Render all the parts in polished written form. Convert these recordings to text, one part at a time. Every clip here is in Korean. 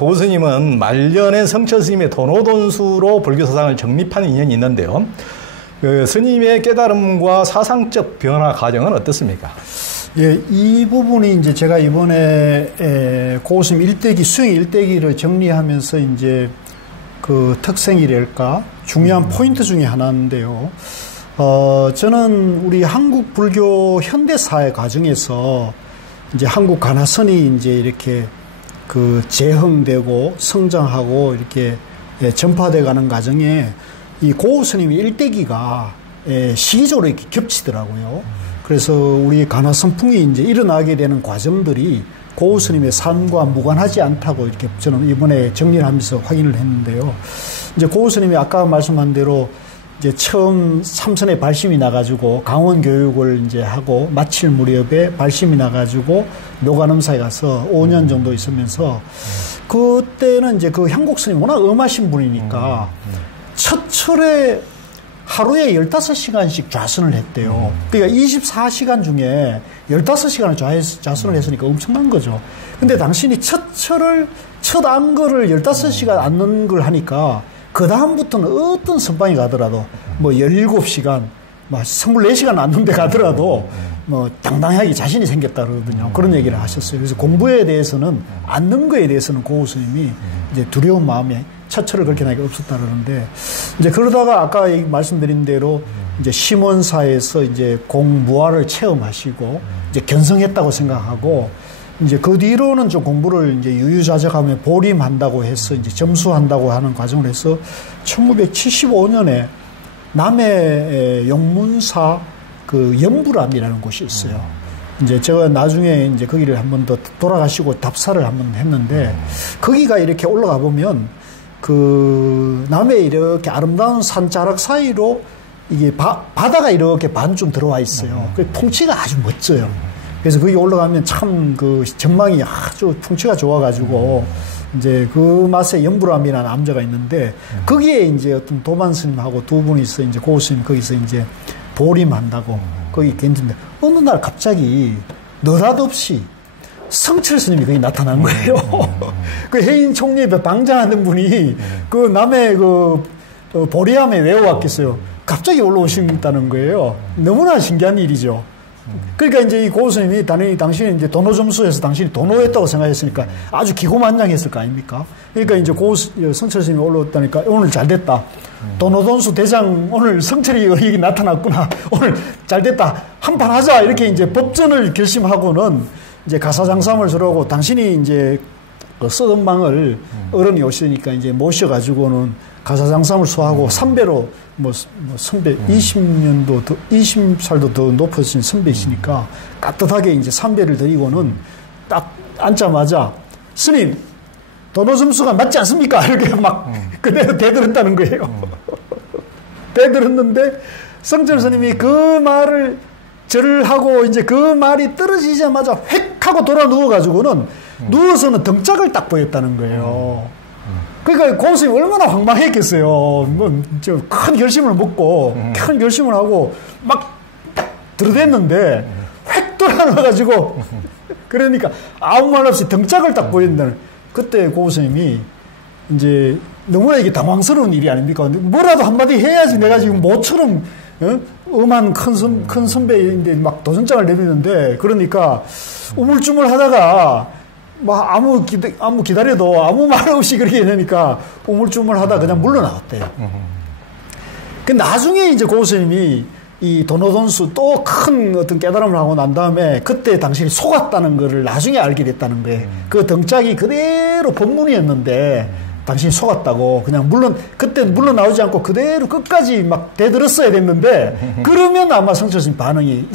고 스님은 말년엔 성철 스님의 도노돈수로 불교 사상을 정립한 인연이 있는데요. 그 스님의 깨달음과 사상적 변화 과정은 어떻습니까? 예, 이 부분이 이제 제가 이번에 고 스님 일대기, 수행 일대기를 정리하면서 이제 그 특성이랄까 중요한 포인트 중에 하나인데요. 저는 우리 한국 불교 현대사의 과정에서 이제 한국 가나선이 이제 이렇게 그 재흥되고 성장하고 이렇게 전파돼 가는 과정에 이 고 스님의 일대기가 시기적으로 이렇게 겹치더라고요. 그래서 우리 가나선풍이 이제 일어나게 되는 과정들이 고 스님의 삶과 무관하지 않다고 이렇게 저는 이번에 정리를 하면서 확인을 했는데요. 이제 고 스님이 아까 말씀한 대로 이제 처음 삼선에 발심이 나가지고 강원 교육을 이제 하고 마칠 무렵에 발심이 나가지고 노관음사에 가서 5년 정도 있으면서 그때는 이제 그 향곡 스님이 워낙 엄하신 분이니까 첫 철에 하루에 15시간씩 좌선을 했대요. 그러니까 24시간 중에 15시간을 좌선을 했으니까 엄청난 거죠. 근데 당신이 첫 안거를 15시간 앉는 걸 하니까 그다음부터는 어떤 선방에 가더라도 뭐 17시간, 뭐 24시간 앉는 데 가더라도 뭐 당당하게 자신이 생겼다 그러거든요. 그런 얘기를 하셨어요. 그래서 공부에 대해서는 앉는 거에 대해서는 고 스님이 이제 두려운 마음에 첫철을 그렇게 나게 없었다 그러는데 이제 그러다가 아까 말씀드린 대로 이제 심원사에서 이제 공무화를 체험하시고 이제 견성했다고 생각하고 이제 그 뒤로는 좀 공부를 이제 유유자적하며 보림한다고 해서 이제 점수한다고 하는 과정을 해서 1975년에 남해 용문사 그 연불암이라는 곳이 있어요. 이제 제가 나중에 이제 거기를 한번 더 돌아가시고 답사를 한번 했는데 거기가 이렇게 올라가 보면 그 남해 이렇게 아름다운 산자락 사이로 이게 바다가 이렇게 반쯤 들어와 있어요. 그 풍치가 아주 멋져요. 그래서 거기 올라가면 참 그 전망이 아주 풍치가 좋아가지고 이제 그 맛에 연불암이라는 암자가 있는데 거기에 이제 어떤 도만 스님하고 두 분이서 이제 고 스님 거기서 이제 보림한다고 거기 계신데 어느 날 갑자기 느닷없이 성철 스님이 거기 나타난 거예요. 그 해인 총리에 방장하는 분이 그 남의 그 보리암에 왜 왔겠어요. 갑자기 올라오신다는 거예요. 너무나 신기한 일이죠. 그러니까 이제 이 고 스님이 당신이 이제 도노 점수에서 당신이 도노했다고 생각했으니까 아주 기고만장했을 거 아닙니까? 그러니까 이제 성철 스님이 올라왔다니까 오늘 잘 됐다. 도노돈수 대장 오늘 성철이 여기 나타났구나. 오늘 잘 됐다. 한판 하자. 이렇게 이제 법전을 결심하고는 이제 가사장삼을 서로하고 당신이 이제 쓰던 방을 어른이 오시니까 이제 모셔가지고는 가사장삼을 소하고 선배로 뭐 선배 20년도 더 20살도 더 높으신 선배이시니까 따뜻하게 이제 선배를 드리고는 딱 앉자마자 스님 도노 점수가 맞지 않습니까? 이렇게 막 그대로 대들었다는 거예요. 대들었는데 성철 스님이 그 말을 절을 하고 이제 그 말이 떨어지자마자 획 하고 돌아 누워가지고는 누워서는 등짝을 딱 보였다는 거예요. 그러니까 고 스님이 얼마나 황망했겠어요. 뭐 큰 결심을 먹고 큰 결심을 하고 막 들어댔는데 획 돌아 누워가지고 그러니까 아무 말 없이 등짝을 딱 보인다는. 그때 고 스님이 이제 너무나 이게 당황스러운 일이 아닙니까? 뭐라도 한마디 해야지 내가 지금 모처럼 엄한 큰 선배인데 막 도전장을 내리는데 그러니까 우물쭈물 하다가 막 아무 기다려도 아무 말 없이 그렇게 되니까 우물쭈물 하다 그냥 물러나왔대요. 그 나중에 이제 고 스님이 이 도노돈수 또 큰 어떤 깨달음을 하고 난 다음에 그때 당신이 속았다는 거를 나중에 알게 됐다는 거예요. 그 등짝이 그대로 법문이었는데 당신이 속았다고 그냥 그때 물러나오지 않고 그대로 끝까지 막 대들었어야 됐는데 그러면 아마 성철 스님 반응이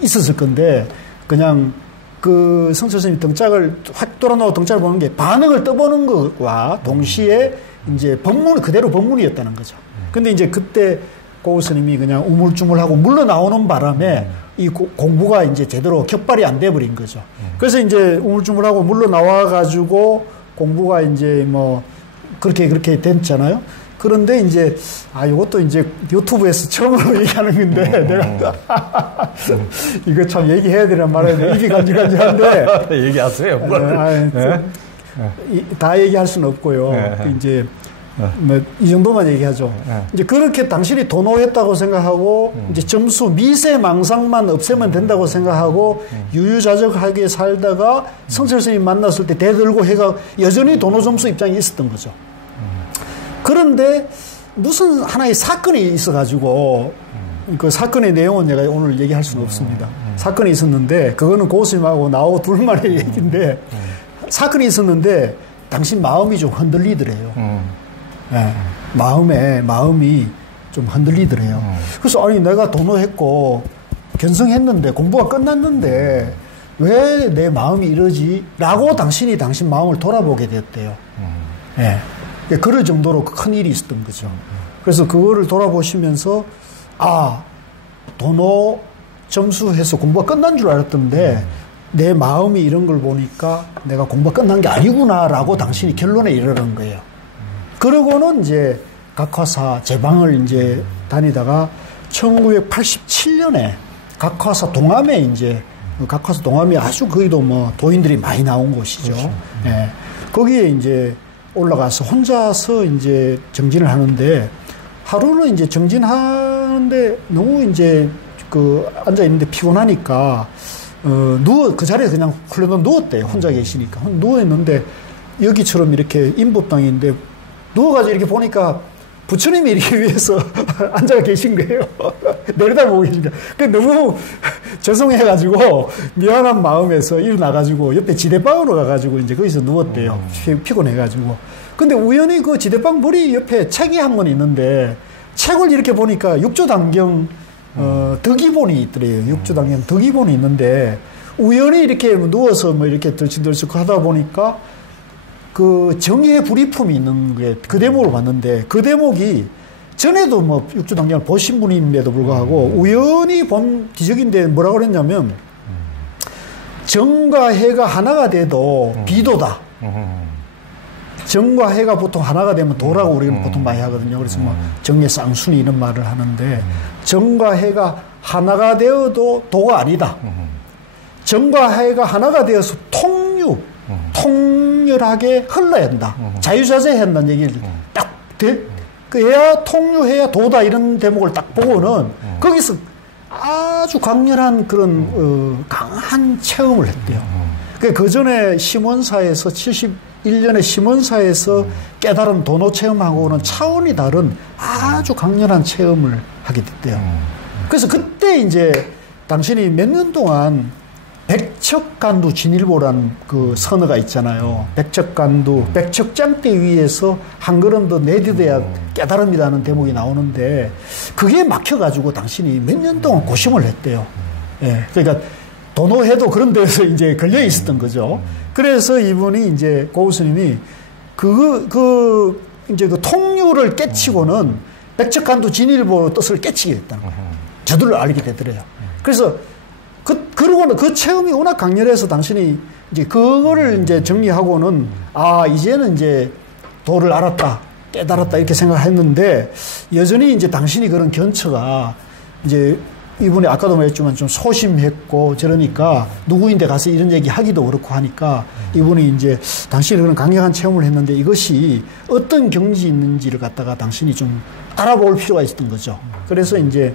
있었을 건데 그냥 그 성철 스님 등짝을 확 돌아놓고 등짝을 보는 게 반응을 떠보는 것과 동시에 이제 그대로 법문이었다는 거죠. 근데 이제 그때 고 스님이 그냥 우물쭈물하고 물러나오는 바람에 이 공부가 이제 제대로 격발이 안 돼버린 거죠. 그래서 이제 우물쭈물하고 물러나와가지고 공부가 이제 뭐 그렇게 됐잖아요. 그런데 이제 이것도 이제 유튜브에서 처음으로 얘기하는 건데 내가 이거 참 얘기해야 되나 말아야 되나 입이 간질간질한데 얘기하세요. 다 얘기할 수는 없고요. 이제 뭐 이 정도만 얘기하죠. 이제 그렇게 당신이 도노했다고 생각하고 이제 점수 미세망상만 없애면 된다고 생각하고 유유자적하게 살다가 성철 스님 만났을 때 대들고 해가 여전히 도노 점수 입장이 있었던 거죠. 그런데 무슨 하나의 사건이 있어가지고 그 사건의 내용은 내가 오늘 얘기할 수는 없습니다. 사건이 있었는데 그거는 고스님하고 나하고 둘만의 얘기인데 사건이 있었는데 당신 마음이 좀 흔들리더래요. 네, 마음이 좀 흔들리더래요. 그래서 아니 내가 도노했고 견성했는데 공부가 끝났는데 왜 내 마음이 이러지? 라고 당신 마음을 돌아보게 되었대요. 네, 그럴 정도로 큰 일이 있었던 거죠. 그래서 그거를 돌아보시면서 도노 점수해서 공부가 끝난 줄 알았던데 내 마음이 이런 걸 보니까 내가 공부가 끝난 게 아니구나라고 당신이 결론에 이르는 거예요. 그러고는 이제 각화사 제방을 이제 다니다가 1987년에 각화사 동암에 이제 각화사 동암이 아주 거기도 뭐 도인들이 많이 나온 곳이죠. 그렇죠. 예. 거기에 이제 올라가서 혼자서 이제 정진을 하는데 하루는 이제 정진하는데 너무 이제 그 앉아 있는데 피곤하니까 그 자리에 그냥 훌렁 누웠대요. 혼자 계시니까 누워 있는데 여기처럼 이렇게 인법당인데 누워가지고 이렇게 보니까 부처님이 이렇게 위에서 앉아 계신 거예요. 내려다보고 계신데. 너무 죄송해가지고 미안한 마음에서 일어나가지고 옆에 지대방으로 가가지고 이제 거기서 누웠대요. 피곤해가지고. 근데 우연히 그 지대방 머리 옆에 책이 한 권 있는데 책을 이렇게 보니까 육조단경 덕이본이 있더래요. 육조단경 덕이본이 있는데 우연히 이렇게 누워서 뭐 이렇게 들썩들썩 하다 보니까 그 정의의 불이품이 있는 게 그 대목을 봤는데 그 대목이 전에도 뭐 육조단경을 보신 분임에도 불구하고 우연히 본 기적인데 뭐라고 그랬냐면 정과 해가 하나가 돼도 비도다. 정과 해가 보통 하나가 되면 도라고 우리는 보통 많이 하거든요. 그래서 뭐 정의 쌍순이 이런 말을 하는데 정과 해가 하나가 되어도 도가 아니다. 정과 해가 하나가 되어서 통렬하게 흘러야 한다. 자유자재해야 한다는 얘기를 딱 해야 통유해야 도다 이런 대목을 딱 보고는 거기서 아주 강렬한 그런 강한 체험을 했대요. 그 전에 심원사에서 71년에 심원사에서 깨달은 도노 체험하고는 차원이 다른 아주 강렬한 체험을 하게 됐대요. 그래서 그때 이제 당신이 몇 년 동안 백척간두 진일보라는 그 선어가 있잖아요. 백척간두, 백척장대 위에서 한 걸음 더 내디뎌야 깨달음이라는 대목이 나오는데 그게 막혀가지고 당신이 몇 년 동안 고심을 했대요. 예. 그러니까 도노해도 그런 데서 이제 걸려 있었던 거죠. 그래서 이분이 이제 고우스님이 이제 그 통유를 깨치고는 백척간두 진일보 뜻을 깨치게 됐다는 거예요. 저들을 알게 되더래요. 그래서 그러고는 그 체험이 워낙 강렬해서 당신이 이제 그거를 이제 정리하고는 이제는 이제 도를 알았다, 깨달았다 이렇게 생각했는데 여전히 이제 당신이 그런 견처가 이제 이분이 아까도 말했지만 좀 소심했고 저러니까 누구인데 가서 이런 얘기 하기도 그렇고 하니까 이분이 이제 당신이 그런 강력한 체험을 했는데 이것이 어떤 경지 있는지를 갖다가 당신이 좀 알아볼 필요가 있었던 거죠. 그래서 이제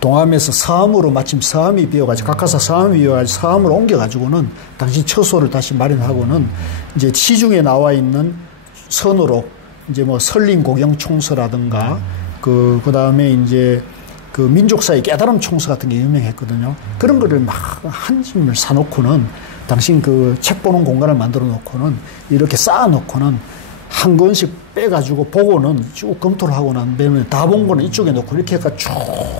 동암에서 사암으로 마침 사암이 비어가지고 각하사 사암이 비어가지고 사암으로 옮겨가지고는 당신 처소를 다시 마련하고는 이제 시중에 나와 있는 선으로 이제 뭐 설린고경총서라든가 그 다음에 이제 그 민족사의 깨달음 총서 같은 게 유명했거든요. 그런 거를 막 한 짐을 사놓고는 당신 그 책 보는 공간을 만들어 놓고는 이렇게 쌓아놓고는 한 권씩 빼가지고 보고는 쭉 검토를 하고 난 다음에 다 본 거는 이쪽에 놓고 이렇게 해서 쭉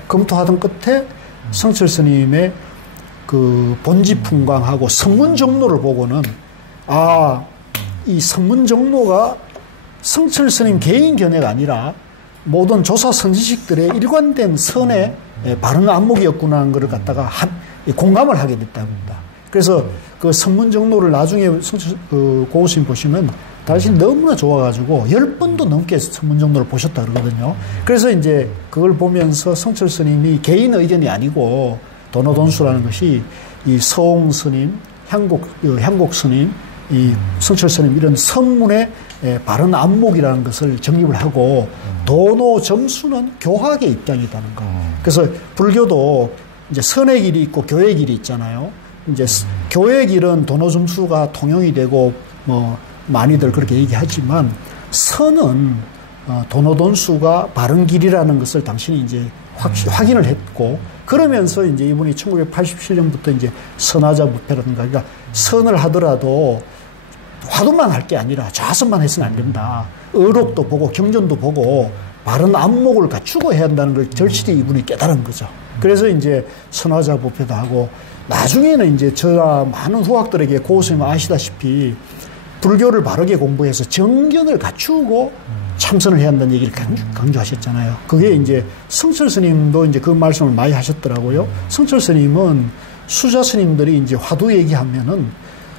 검토하던 끝에 성철 스님의 그 본지풍광하고 선문정로를 보고는 이 선문정로가 성철 스님 개인 견해가 아니라 모든 조사 선지식들의 일관된 선의 바른 안목이었구나 하는 것을 갖다가 공감을 하게 됐답니다. 그래서 그 선문정로를 나중에 고우스님 보시면 당신이 너무나 좋아가지고 10번도 넘게 선문정로를 보셨다 그러거든요. 그래서 이제 그걸 보면서 성철 스님이 개인 의견이 아니고 도노돈수라는 것이 이 서옹 스님, 향곡 스님, 이 성철 스님 이런 선문의 바른 안목이라는 것을 정립을 하고 도노 점수는 교학의 입장이라는 거. 그래서 불교도 이제 선의 길이 있고 교의 길이 있잖아요. 이제 교의 길은 도노 점수가 통용이 되고 뭐 많이들 그렇게 얘기하지만 선은 도노돈수가 바른 길이라는 것을 당신이 이제 확인을 했고 그러면서 이제 이분이 1987년부터 이제 선하자 부패라든가 그러니까 선을 하더라도 화두만 할 게 아니라 좌선만 해서는 안 된다. 의록도 보고 경전도 보고 바른 안목을 갖추고 해야 한다는 걸 절실히 이분이 깨달은 거죠. 그래서 이제 선하자 부패도 하고 나중에는 이제 저와 많은 후학들에게 고스님 아시다시피 불교를 바르게 공부해서 정견을 갖추고 참선을 해야 한다는 얘기를 강조하셨잖아요. 그게 이제 성철 스님도 이제 그 말씀을 많이 하셨더라고요. 성철 스님은 수자 스님들이 이제 화두 얘기하면은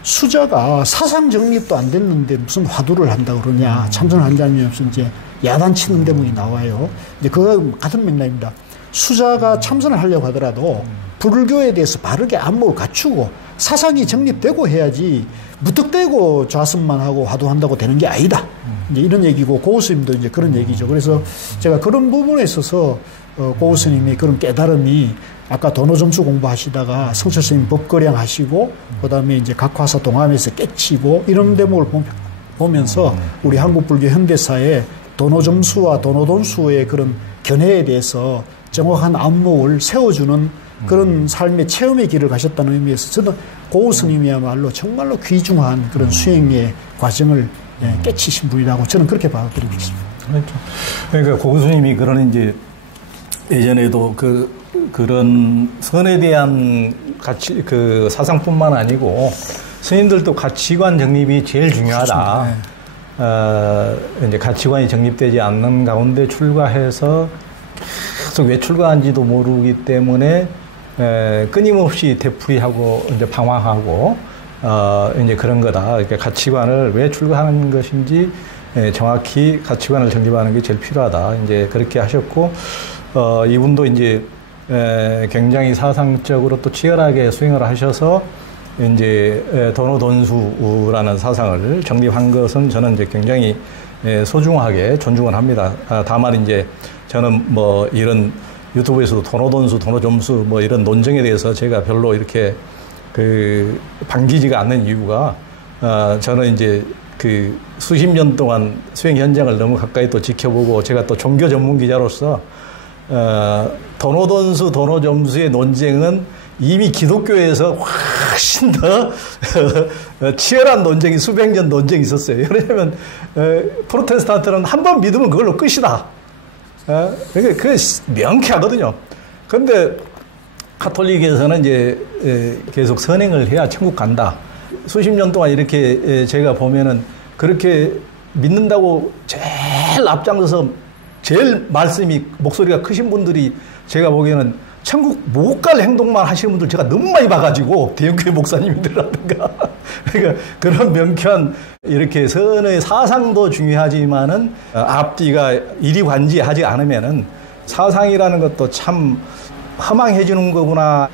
수자가 사상 정립도 안 됐는데 무슨 화두를 한다고 그러냐. 참선을 한다면 무슨 이제 야단치는 대목이 나와요. 이제 그거 같은 맥락입니다. 수자가 참선을 하려고 하더라도 불교에 대해서 바르게 안목을 갖추고 사상이 정립되고 해야지 무턱대고 좌선만 하고 화두한다고 되는 게 아니다. 이제 이런 얘기고 고우스님도 이제 그런 얘기죠. 그래서 제가 그런 부분에 있어서 고우스님이 그런 깨달음이 아까 도노점수 공부하시다가 성철스님 법거량 하시고 그다음에 이제 각화사 동함에서 깨치고 이런 대목을 보면서 우리 한국 불교 현대사에 도노점수와 도노돈수의 그런 견해에 대해서 정확한 안목을 세워주는 그런 삶의 체험의 길을 가셨다는 의미에서 저는 고우스님이야말로 정말로 귀중한 그런 수행의 과정을 깨치신 분이라고 저는 그렇게 받아들이고 있습니다. 그렇죠. 그러니까 고우스님이 그런 이제 예전에도 그런 선에 대한 가치 그 사상뿐만 아니고 스님들도 가치관 정립이 제일 중요하다. 이제 가치관이 정립되지 않는 가운데 출가해서 계속 왜 출가한지도 모르기 때문에 끊임없이 되풀이하고 이제 방황하고 이제 그런 거다. 그러니까 가치관을 왜 출가하는 것인지 정확히 가치관을 정립하는 게 제일 필요하다. 이제 그렇게 하셨고 이분도 이제 굉장히 사상적으로 또 치열하게 수행을 하셔서 이제 도노돈수라는 사상을 정립한 것은 저는 이제 굉장히 소중하게 존중을 합니다. 다만 이제 저는 뭐 이런 유튜브에서도 도노돈수, 도노점수 뭐 이런 논쟁에 대해서 제가 별로 이렇게 반기지가 않는 이유가 저는 이제 그 수십 년 동안 수행 현장을 너무 가까이 또 지켜보고 제가 또 종교 전문 기자로서 도노돈수, 도노점수의 논쟁은 이미 기독교에서 훨씬 더 치열한 논쟁이 수백 년 논쟁이 있었어요. 왜냐하면 프로테스탄트는 한 번 믿으면 그걸로 끝이다. 그게 명쾌하거든요. 그런데 카톨릭에서는 이제 계속 선행을 해야 천국 간다. 수십 년 동안 이렇게 제가 보면은 그렇게 믿는다고 제일 앞장서서 제일 목소리가 크신 분들이 제가 보기에는 천국 못 갈 행동만 하시는 분들 제가 너무 많이 봐가지고 대형교회 목사님들이라든가 그러니까 그런 명쾌한 이렇게 선의 사상도 중요하지만은 앞뒤가 이리관지하지 않으면은 사상이라는 것도 참 허망해지는 거구나.